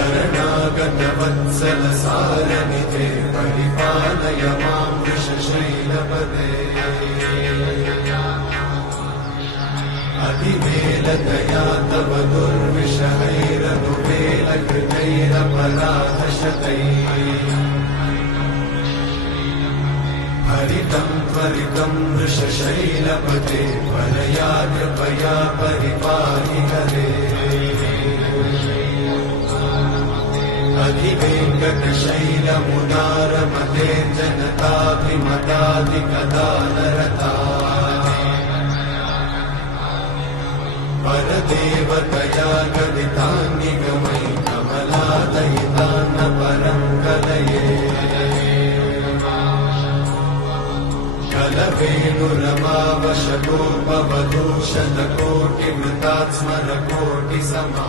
शरणागतवत्सल सारनिधे परिपालय मां वृषशैलपते अधिवेलतया तव दुर्विषहैरनुवेलकृतैरपराधशतैः हरितं त्वरितं वृषशैलपते परया कृपया परिपाहि हरे अधिवेङ्कटशैलमुदारमते जनताभिमताधिकदानरता परदेवतया गदितान्निगमै कमलादयितान्न परं कलये कलवेणुरमावशगोपवधूषणकोटिमृतात् स्मरकोटिसमा